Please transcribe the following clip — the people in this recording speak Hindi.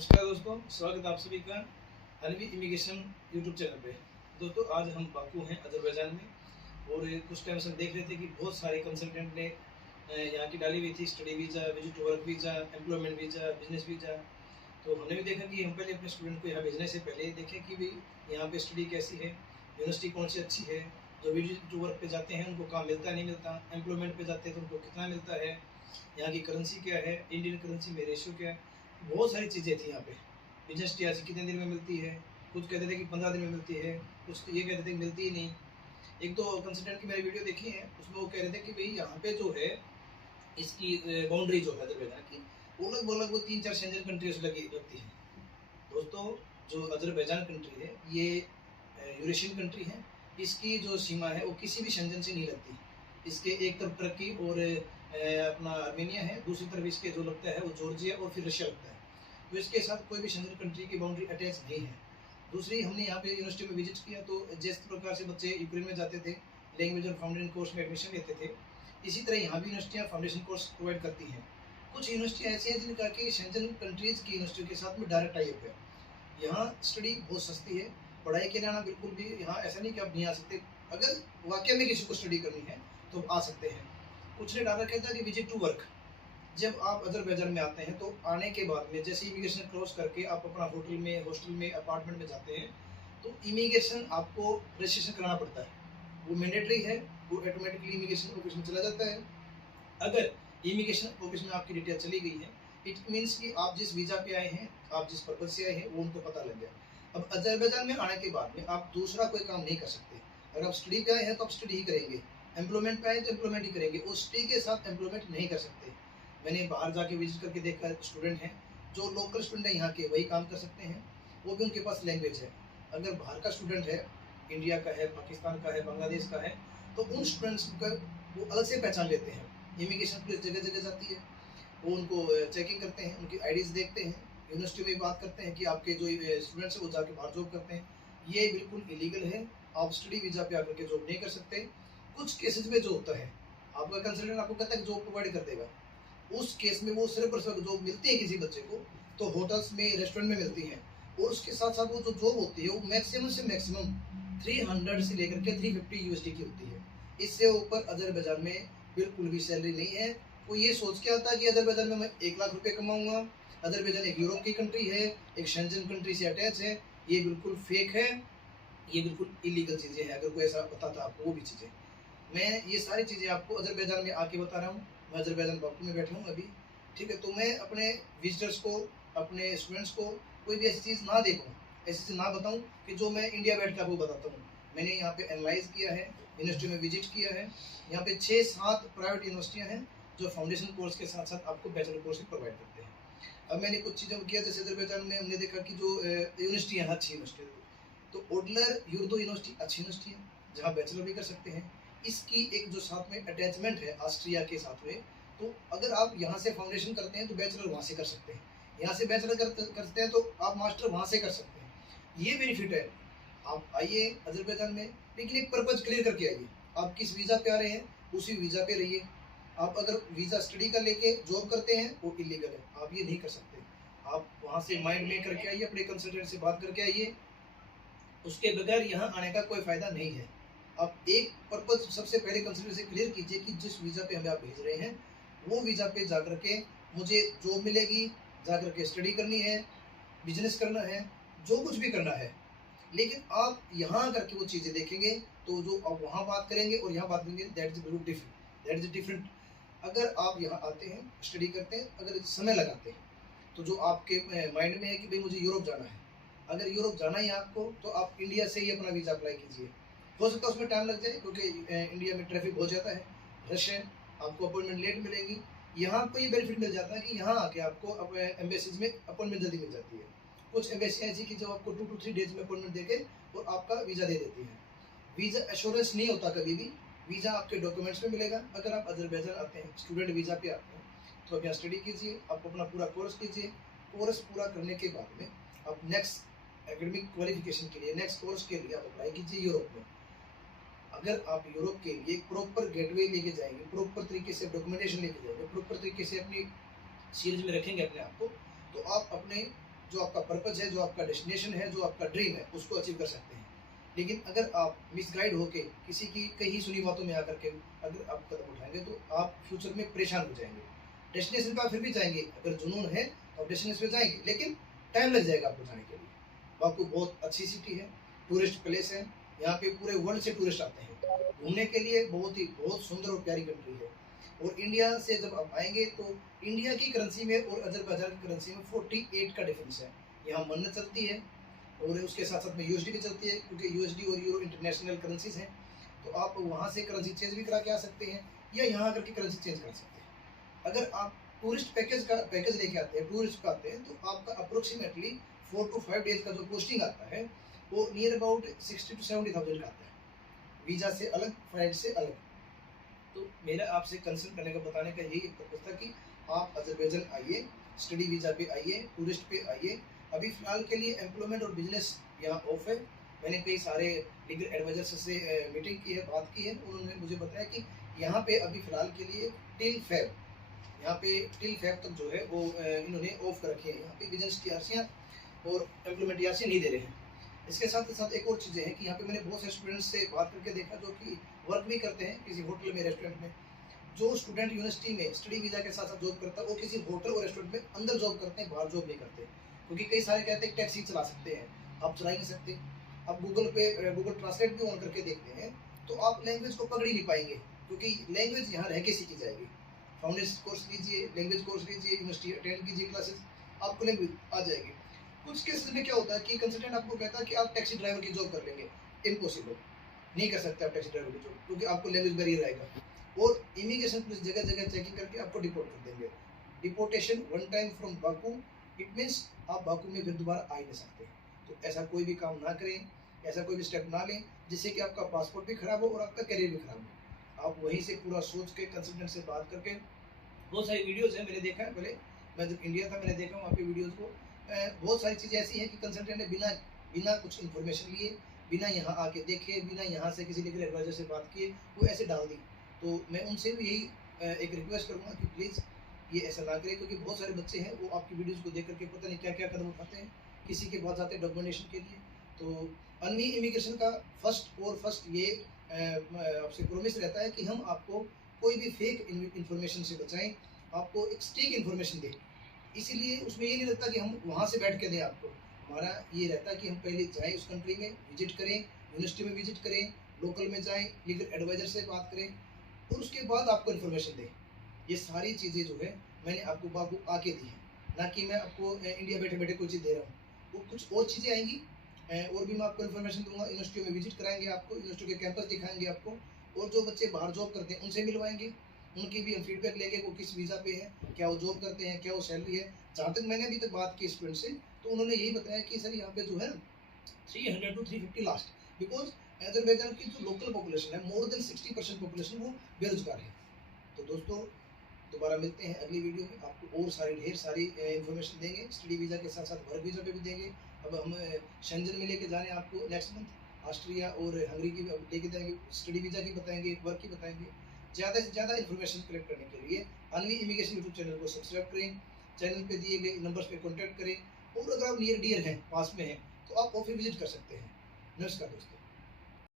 नमस्कार दोस्तों, स्वागत है आप सभी का अलवी इमिग्रेशन यूट्यूब चैनल पे। दोस्तों आज हम बाकू हैं अजरबैजान में और कुछ टाइम से देख रहे थे कि बहुत सारे कंसल्टेंट ने यहाँ की डाली हुई थी study visa, visit work visa, employment visa, business visa. तो हमने भी देखा कि हम पहले अपने स्टूडेंट को यहाँ भेजने से पहले देखें कि भाई यहाँ पे स्टडी कैसी है, यूनिवर्सिटी कौन सी अच्छी है। जो विजिट वर्क पे जाते हैं उनको काम मिलता नहीं मिलता, एम्प्लॉयमेंट पे जाते हैं तो उनको कितना मिलता है, यहाँ की करेंसी क्या है, इंडियन करेंसी में रेशियो क्या है। बहुत सारी चीज़ें थी यहाँ पे। बिजनेस टीआरसी कितने दिन में मिलती है, कुछ कहते थे कि 15 दिन में मिलती है, कुछ ये कहते थे कि मिलती ही नहीं। एक तो कंसल्टेंट की मैंने वीडियो देखी है, उसमें वो कह रहे थे कि भाई यहाँ पे जो है इसकी बाउंड्री जो है अजरबैजान की वो लगभग वो 3-4 शेंजन कंट्रीज लगी लगती है। दोस्तों जो अजरबैजान कंट्री है ये यूरेशियन कंट्री है। इसकी जो सीमा है वो किसी भी शेंजन से नहीं लगती। इसके एक तरफ टर्की और अपना आर्मेनिया है, दूसरी तरफ इसके जो लगता है वो जॉर्जिया और फिर रशिया लगता है। तो इसके साथ कोई भी शेंजन कंट्री की बाउंड्री अटैच नहीं है। दूसरी, हमने यहाँ पे यूनिवर्सिटी में विजिट किया तो जिस प्रकार से बच्चे यूक्रेन में जाते थे लैंग्वेज और फाउंडेशन कोर्स में एडमिशन लेते थे, इसी तरह यहाँ भी यूनिवर्सिटियाँ फाउंडेशन कोर्स प्रोवाइड करती हैं। कुछ यूनिवर्सिटियाँ ऐसी हैं जिनका कि शेंजन कंट्रीज़ की यूनिवर्सिटियों के साथ में डायरेक्ट टाई-अप है। यहाँ स्टडी बहुत सस्ती है, पढ़ाई के लिए आना बिल्कुल भी यहाँ ऐसा नहीं कि आप नहीं आ सकते। अगर वाकई में किसी को स्टडी करनी है तो आ सकते हैं। कुछ ने डाल रखा था कि विजिट टू वर्क। जब आप अजरबैजान में आते हैं तो आने के बाद में जैसे इमिग्रेशन क्रॉस करके आप अपना होटल में, हॉस्टल में, अपार्टमेंट में जाते हैं तो इमिग्रेशन आपको रजिस्ट्रेशन कराना पड़ता है। वो मैंडेटरी है, वो ऑटोमेटिकली इमिग्रेशन ऑफिस में चला जाता है। अगर इमिग्रेशन ऑफिस में आपकी डिटेल चली गई है, इट मीन्स कि आप जिस वीज़ा पे आए हैं, आप जिस पर्पज से आए हैं वो उनको पता लग गया। अब अजरबैजान में आने के बाद में आप दूसरा कोई काम नहीं कर सकते। अगर आप स्टडी पे आए हैं तो आप स्टडी ही करेंगे, एम्प्लॉयमेंट पे आए तो एम्प्लॉयमेंट ही करेंगे, उस स्टडी के साथ एम्प्लॉयमेंट नहीं कर सकते। मैंने बाहर जाके विजिट करके देखा, स्टूडेंट हैं जो लोकल स्टूडेंट हैं यहाँ के वही काम कर सकते हैं, वो भी उनके पास लैंग्वेज है। अगर बाहर का स्टूडेंट है, इंडिया का है, पाकिस्तान का है, बांग्लादेश का है, तो उन स्टूडेंट्स का वो अलग से पहचान लेते हैं। इमिग्रेशन पुलिस जगह जगह जाती है, वो उनको चेकिंग करते हैं, उनकी आईडीज़ देखते हैं, यूनिवर्सिटी में बात करते हैं कि आपके जो स्टूडेंट्स हैं वो जाके बाहर जॉब करते हैं। ये बिल्कुल इलीगल है, आप स्टडी वीज़ा पे आकर के जॉब नहीं कर सकते। कुछ केसेस में जो होता है, आपका कंसल्टेंट आपको कहता है कि जॉब प्रोवाइड कर देगा, उस केस में वो सिर्फ और सिर्फ जॉब मिलती है किसी बच्चे को तो होटल्स में, रेस्टोरेंट में मिलती है। और उसके साथ साथ वो जो जॉब होती है वो मैक्सिमम से मैक्सिमम 300 से लेकर के 350 यूएसडी की होती है। इससे ऊपर अजरबैजान में बिल्कुल भी सैलरी नहीं है। कोई ये सोच के आता है कि अजरबैजान में मैं 1 लाख रुपए कमाऊंगा। अजरबैजान एक यूरोप की कंट्री है, एक शेंजन कंट्री से अटैच है। ये बिल्कुल फेक है, ये बिल्कुल इलीगल चीज़ें हैं। अगर कोई ऐसा बताता आपको वो भी चीज़ें, मैं ये सारी चीज़ें आपको अजरबैजान में आके बता रहा हूँ। मैं अजरबैजान बाकू में बैठा हूँ अभी, ठीक है। तो मैं अपने विजिटर्स को, अपने स्टूडेंट्स को कोई भी ऐसी चीज़ ना देखूँ, ऐसी चीज़ ना बताऊँ कि जो मैं इंडिया बैठ कर आपको बताता हूँ। मैंने यहाँ पे एनालाइज किया है, यूनिवर्सिटी में विजिट किया है। यहाँ पे 6-7 प्राइवेट यूनिवर्सिटियाँ हैं जो फाउंडेशन कोर्स के साथ साथ आपको बैचलर कोर्स भी प्रोवाइड करते हैं। अब मैंने कुछ चीज़ों को किया, जैसे अजरबैजान में हमने देखा कि जो यूनिवर्सिटी है, अच्छी यूनिवर्सिटी है। तो ओडलर युर्दो यूनिवर्सिटी अच्छी यूनिवर्सिटी है जहाँ बैचलर भी कर सकते हैं। इसकी एक जो साथ में अटैचमेंट है ऑस्ट्रिया के साथ में, तो अगर आप यहाँ से फाउंडेशन करते हैं तो बैचलर वहाँ से कर सकते हैं, यहाँ से बैचलर करते हैं तो आप मास्टर वहाँ से कर सकते हैं। ये बेनिफिट है। आप आइए अजरबैजान में, लेकिन एक पर्पज क्लियर करके आइए। आप किस वीज़ा पे आ रहे हैं उसी वीज़ा पे रहिए। आप अगर वीज़ा स्टडी का लेके जॉब करते हैं वो इलीगल है, आप ये नहीं कर सकते। आप वहाँ से माइंड में करके आइए, अपने कंसल्टेंट से बात करके आइए। उसके बगैर यहाँ आने का कोई फ़ायदा नहीं है। आप एक पर्पज सबसे पहले कंसल्टेंट से क्लियर कीजिए कि जिस वीज़ा पे हमें आप भेज रहे हैं वो वीज़ा पे जा कर के मुझे जॉब मिलेगी, जा कर के स्टडी करनी है, बिजनेस करना है, जो कुछ भी करना है। लेकिन आप यहाँ आकर के वो चीज़ें देखेंगे तो जो आप वहाँ बात करेंगे और यहाँ बात करेंगे, दैट इज़ बिल्कुल डिफरेंट, दैट इज़ डिफरेंट। अगर आप यहाँ आते हैं, स्टडी करते हैं, अगर समय लगाते हैं तो जो आपके माइंड में है कि भाई मुझे यूरोप जाना है, अगर यूरोप जाना ही है आपको तो आप इंडिया से ही अपना वीज़ा अप्लाई कीजिए। हो सकता है उसमें टाइम लग जाए क्योंकि इंडिया में ट्रैफिक बहुत ज़्यादा है, रश है, आपको अपॉइंटमेंट लेट मिलेंगी। यहाँ आपको ये बेनिफिट मिल जाता है कि यहाँ आके आपको एम्बेसीज में अपॉइंटमेंट जल्दी मिल जाती है। कुछ एम्बेसी ऐसी कि जो आपको 2 to 3 डेज में अपॉइंटमेंट देके और आपका वीज़ा दे देती है। वीज़ा एश्योरेंस नहीं होता कभी भी, वीज़ा आपके डॉक्यूमेंट्स में मिलेगा। अगर आप अजरबैजान आते हैं, स्टूडेंट वीज़ा पे आते हैं, तो आप यहाँ स्टडी कीजिए, आप अपना पूरा कोर्स कीजिए। कोर्स पूरा करने के बाद में आप नेक्स्ट एकेडमिक क्वालिफिकेशन के लिए, नेक्स्ट कोर्स के लिए आप अप्लाई कीजिए यूरोप में। अगर आप यूरोप के लिए प्रॉपर गेटवे लेके जाएंगे, प्रॉपर तरीके से डॉक्यूमेंटेशन लेके जाएंगे, प्रॉपर तरीके से अपनी सीरीज में रखेंगे अपने आप को, तो आप अपने जो आपका पर्पज है, जो आपका डेस्टिनेशन है, जो आपका ड्रीम है, उसको अचीव कर सकते हैं। लेकिन अगर आप मिसगाइड होके किसी की कहीं सुनी बातों में आकर के अगर आप कदम उठाएंगे तो आप फ्यूचर में परेशान हो जाएंगे। डेस्टिनेशन पर फिर भी जाएंगे, अगर जुनून है तो आप डेस्टिनेशन पे जाएंगे, लेकिन टाइम लग जाएगा आपको जाने के लिए। बाकू बहुत अच्छी सिटी है, टूरिस्ट प्लेस है, यहाँ पे पूरे वर्ल्ड से टूरिस्ट आते हैं घूमने के लिए। बहुत सुंदर और प्यारी कंट्री है। और इंडिया से जब आप आएंगे तो इंडिया की करेंसी में और अजरबैजान की करेंसी में 48 का डिफरेंस है। यहाँ मन्नत चलती है और उसके साथ साथ में यूएसडी भी चलती है, क्योंकि यूएसडी और यूरो इंटरनेशनल करेंसीज हैं। तो आप वहाँ से करेंसी चेंज भी करा के आ सकते हैं या यहाँ आकर के करेंसी चेंज कर सकते हैं। अगर आप टूरिस्ट पैकेज लेके आते हैं, टूरिस्ट का आते हैं, तो आपका अप्रोक्सीमेटली 4 to 5 डेज का जो कॉस्टिंग आता है वो नियर अबाउट 60 to 70,000 का आता है, वीज़ा से अलग, फ्लाइट से अलग। तो मेरा आपसे कंसल्ट करने का, बताने का यही पर्पज था कि आप अजरबैजान आइए, स्टडी वीज़ा पे आइए, टूरिस्ट पे आइए। अभी फ़िलहाल के लिए एम्प्लॉयमेंट और बिजनेस यहाँ ऑफ है। मैंने कई सारे लीगल एडवाइजर्स से मीटिंग की है, बात की है। उन्होंने मुझे बताया कि यहाँ पे अभी फ़िलहाल के लिए टिल फेब तक जो है वो इन्होंने ऑफ कर रखी है। यहाँ पे बिजनेस की आरसियाँ और एम्प्लॉयमेंट की आरसियाँ नहीं दे रहे हैं। इसके साथ साथ एक और चीज़ें हैं कि यहाँ पे मैंने बहुत से स्टूडेंट्स से बात करके देखा जो कि वर्क भी करते हैं किसी होटल में, रेस्टोरेंट में। जो स्टूडेंट यूनिवर्सिटी में स्टडी वीज़ा के साथ साथ जॉब करता है वो किसी होटल और रेस्टोरेंट में अंदर जॉब करते हैं, बाहर जॉब नहीं करते। क्योंकि कई सारे कहते हैं टैक्सी चला सकते हैं, आप चला ही नहीं सकते। अब गूगल ट्रांसलेट भी ऑन करके देखते हैं तो आप लैंग्वेज को पकड़ ही नहीं पाएंगे, क्योंकि लैंग्वेज यहाँ रह के सीखी जाएगी। फाउंडेशन कोर्स लीजिए, लैंग्वेज कोर्स लीजिए, यूनिवर्सिटी अटेंड कीजिए क्लासेस, आपको लैंग्वेज आ जाएगी। कुछ केसेस में क्या होता है कि कंसल्टेंट आपको कहता है कि आप टैक्सी ड्राइवर की जॉब कर लेंगे, इम्पॉसिबल, नहीं कर सकते आप टैक्सी ड्राइवर की जॉब, क्योंकि आपको लैंग्वेज बैरियर आएगा। और इमिग्रेशन पुलिस जगह जगह चेकिंग करके आपको डिपोर्ट कर देंगे। Deportation one time from Baku, it means आप बाकू में फिर दोबारा आ ही नहीं सकते। तो ऐसा कोई भी काम ना करें, ऐसा कोई भी स्टेप ना लें जिससे कि आपका पासपोर्ट भी खराब हो और आपका करियर भी खराब हो। आप वहीं से पूरा सोच के कंसल्टेंट से बात करके, बहुत सारी वीडियोज़ हैं, मैंने देखा है। पहले मैं जब इंडिया था मैंने देखा वहाँ पे वीडियोज़ को। बहुत सारी चीज़ें ऐसी हैं कि कंसल्टेंट ने बिना कुछ इन्फॉर्मेशन लिए, बिना यहाँ आके देखे, बिना यहाँ से किसी लीगल एडवाइजर से बात किए वो ऐसे डाल दी। तो मैं उनसे भी यही एक रिक्वेस्ट करूँगा कि प्लीज़ ये ऐसा ना करें, क्योंकि बहुत सारे बच्चे हैं वो आपकी वीडियोज़ को देख करके पता नहीं क्या क्या कदम उठाते हैं, किसी के पास जाते हैं डॉक्यूमेंटेशन के लिए। तो अनवी इमिग्रेशन का फर्स्ट ये आपसे प्रॉमिस रहता है कि हम आपको कोई भी फेक इन्फॉर्मेशन से बचाएं, आपको एक स्टीक इन्फॉर्मेशन दें। इसीलिए उसमें ये नहीं रहता कि हम वहाँ से बैठ के दें आपको। हमारा ये रहता है कि हम पहले जाएं उस कंट्री में, विजिट करें, यूनिवर्सिटी में विजिट करें, लोकल में जाएं, लीगल एडवाइज़र से बात करें और उसके बाद आपको इन्फॉर्मेशन दें। ये सारी चीज़ें जो है मैंने आपको बाकू आके दी है, ना कि मैं आपको इंडिया बैठे बैठे कोई चीज़ दे रहा हूँ। वो कुछ और चीज़ें आएंगी और भी मैं आपको इन्फॉर्मेशन दूंगा। यूनिवर्सिटी में विजिट कराएंगे आपको, यूनिवर्सिटी के कैंपस दिखाएंगे आपको, और जो बच्चे बाहर जॉब करते हैं उनसे मिलवाएंगे, उनकी भी हम फीडबैक लेंगे वो किस वीज़ा पे है, क्या वो जॉब करते हैं, क्या वो सैलरी है। जहाँ तक मैंने अभी तक बात की स्टूडेंट से तो उन्होंने यही बताया कि सर यहाँ पे जो है 300 to 350 लास्ट, बिकॉज अजरबैजान की जो लोकल पॉपुलेशन है मोर देन 60% पॉपुलेशन वो बेरोजगार है। तो दोस्तों दोबारा मिलते हैं अगली वीडियो में, आपको और ढेर सारी इन्फॉर्मेशन देंगे। स्टडी वीज़ा के साथ साथ वर्क वीज़ा पे भी देंगे। अब हम शेंजन में लेके जाने आपको नेक्स्ट मंथ, ऑस्ट्रिया और हंगरी की लेके जाएंगे, स्टडी वीज़ा की बताएंगे, वर्क की बताएंगे। ज़्यादा से ज़्यादा इन्फॉर्मेशन कलेक्ट करने के लिए अनवी इमिग्रेशन यूट्यूब चैनल को सब्सक्राइब करें, चैनल पे दिए गए नंबर्स पे कॉन्टैक्ट करें, और अगर आप नियर डियर हैं, पास में हैं, तो आप ऑफिस विजिट कर सकते हैं। नमस्कार दोस्तों।